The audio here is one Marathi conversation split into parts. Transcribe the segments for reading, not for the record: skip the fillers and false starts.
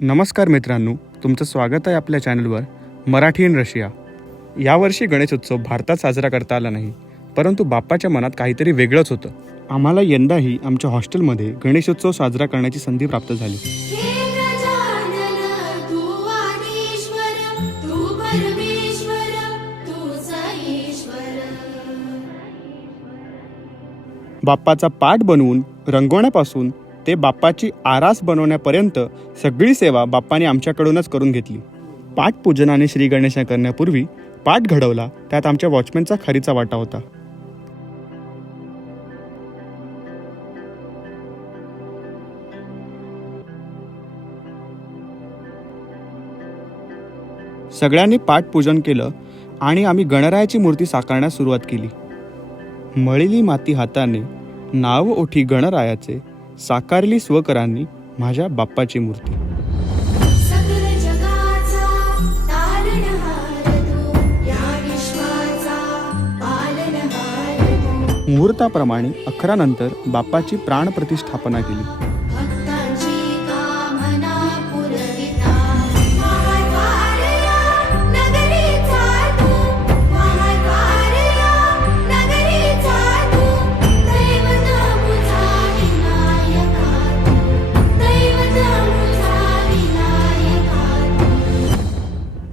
नमस्कार मित्रांनो, तुमचं स्वागत आहे आपल्या चॅनलवर मराठी इन रशिया. यावर्षी गणेशोत्सव भारतात साजरा करता आला नाही, परंतु बाप्पाच्या मनात काहीतरी वेगळंच होतं. आम्हाला यंदाही आमच्या हॉस्टेलमध्ये गणेशोत्सव साजरा करण्याची संधी प्राप्त झाली. बाप्पाचा पाट बनवून रंगवण्यापासून ते बाप्पाची आरास बनवण्यापर्यंत सगळी सेवा बाप्पाने आमच्याकडूनच करून घेतली. पाट पूजनाने श्री गणेश करण्यापूर्वी पाट घडवला, त्यात आमच्या वॉचमॅनचा खरीचा वाटा होता. सगळ्यांनी पाट पूजन केलं आणि आम्ही गणरायाची मूर्ती साकारण्यास सुरुवात केली. मळलेली माती हाताने नाव ओठी गणरायाचे साकारली स्वकरांनी माझ्या बाप्पाची मूर्ती. मुहूर्ताप्रमाणे 11 नंतर बाप्पाची प्राणप्रतिष्ठापना केली.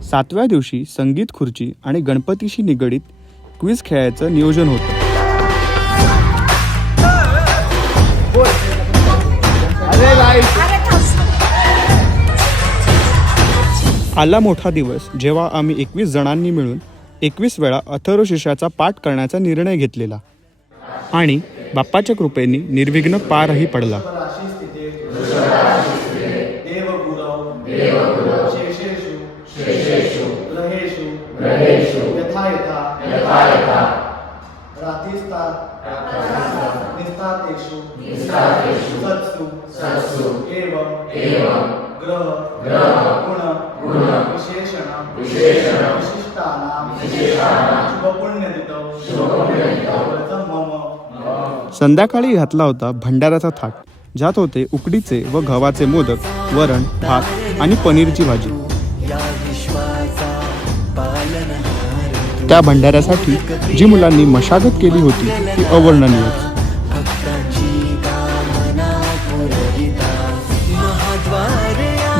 सातव्या दिवशी संगीत खुर्ची आणि गणपतीशी निगडीत क्विज खेळायचं नियोजन होतं. आला मोठा दिवस जेव्हा आम्ही 21 जणांनी मिळून 21 वेळा अथर्वशीर्षाचा पाठ करण्याचा निर्णय घेतलेला आणि बाप्पाच्या कृपेने निर्विघ्न पारही पडला. संध्याकाळी घातला होता भंडाऱ्याचा थाट, ज्यात होते उकडीचे व गव्हाचे मोदक, वरण, भात आणि पनीरची भाजी. त्या भंडाऱ्यासाठी जी मुलांनी मशागत केली होती ती अवर्णनीय.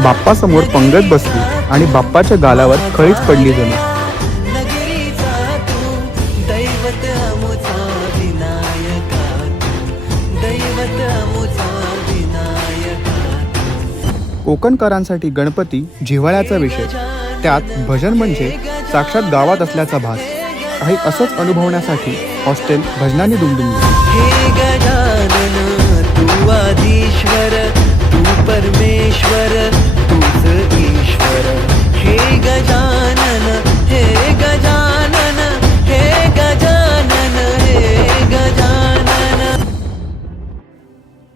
बाप्पासमोर पंगत बसली आणि बाप्पाच्या गालावर खळीच पडली जणू. कोकणकरांसाठी गणपती जिव्हाळ्याचा विषय, त्यात भजन म्हणजे साक्षात गावात असल्याचा भास. काही असंच अनुभवण्यासाठी हॉस्टेल भजनाने दुमदुमले. हे गजानन तू आधीश्वर, तू परमेश्वर, तूच ईश्वर. हे गजानन, हे गजानन, हे गजानन, हे गजानन.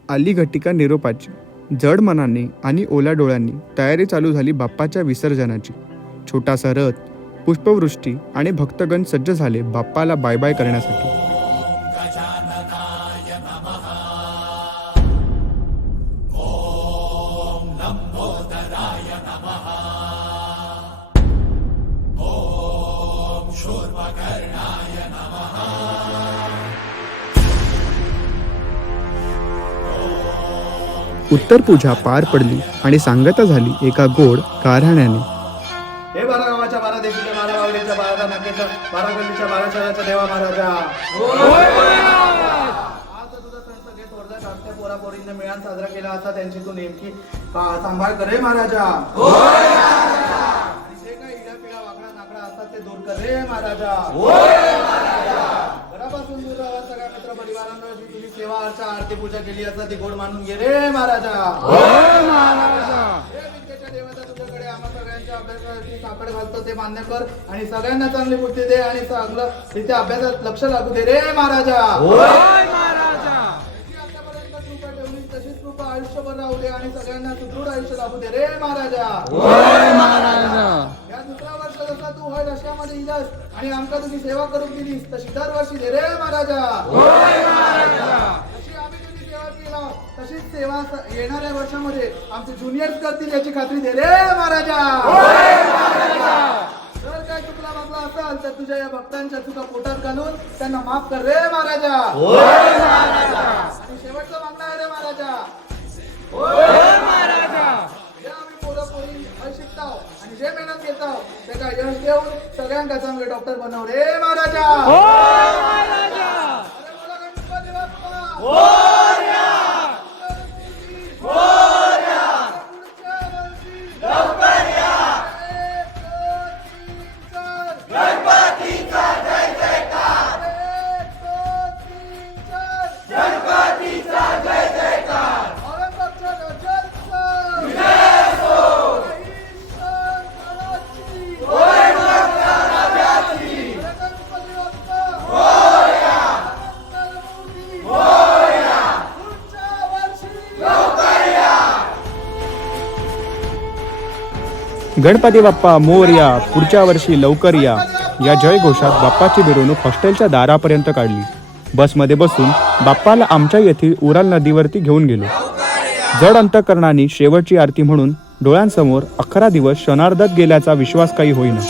आली घटिका निरोपाची. जड मनाने आणि ओल्या डोळ्यांनी तयारी चालू झाली बाप्पाच्या विसर्जनाची. छोटासा रथ, पुष्पवृष्टी आणि भक्तगण सज्ज झाले बाप्पाला बाय बाय करण्यासाठी. उत्तर पूजा पार पडली आणि सांगता झाली एका गोड गाऱ्हाण्याने. हे 12 गावाच्या 12 देशीच्या 12 वावडीच्या 12 नाक्याच्या 12 गल्लीच्या 12 शहराच्या देवा महाराजा. आज तुझा सण सगळे थोरल्या धाकट्या पोरापोरींना मिळून साजरा केला असा त्यांची तू नेमकी सांभाळ करे महाराजा. आणि जे काही इडापिडा वाकडा नाकडा असतात ते दूर कर रे महाराजा. घरापासून दूर राहा सगळ्या मित्र परिवारांना तुम्ही सेवा अर्चा आरती पूजा केली असता ती गोड मानून घे रे महाराजा. देवता तुझ्याकडे आम्हा सगळ्यांच्या अभ्यासासाठी सापड घालतो ते मान्य कर आणि सगळ्यांना चांगली बुद्धी दे आणि चांगलं तिथे अभ्यासात लक्ष लागू दे रे महाराजा. आतापर्यंत कृपा ठेवली तशीच कृपा आयुष्यभर राहू दे आणि सगळ्यांना सुदृढ आयुष्य लाभू दे रे महाराजा. या दुसऱ्या वर्ष जसा तू होय रशियामध्ये इलास आणि आमका तुझी सेवा करून दिलीस तशी दरवर्षी दे रे महाराजा. अशी आम्ही तुझी सेवा केला तशीच सेवा येणाऱ्या वर्षामध्ये आमचे ज्युनियर्स करतील याची खात्री दे रे महाराजा. जर काय चुकला मागला असाल तर तुझ्या या भक्तांच्या चुका पोटात घालून त्यांना माफ कर रे महाराजा. आणि शेवटचं मागणं आहे रे महाराजा. जे आम्ही पोरं पोरी शिकताव आणि जे मेहनत घेताव ते काय यश देऊन सगळ्यांका चांगले डॉक्टर बनव रे महाराजा. अरे बोला गणपती बाप्पा. गणपती बाप्पा मोरया, पुढच्या वर्षी लवकर या जय घोषात बाप्पाची मिरवणूक हॉस्टेलच्या दारापर्यंत काढली. बसमध्ये बसून बाप्पाला आमच्या येथील उराल नदीवरती घेऊन गेलो. जड अंतःकरणाने शेवटची आरती म्हणून डोळ्यांसमोर 11 दिवस क्षणार्धात गेल्याचा विश्वास काही होईना.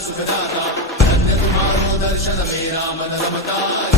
सुखदाता धन्य तुम्हारो दर्शन मेरा मन रमता.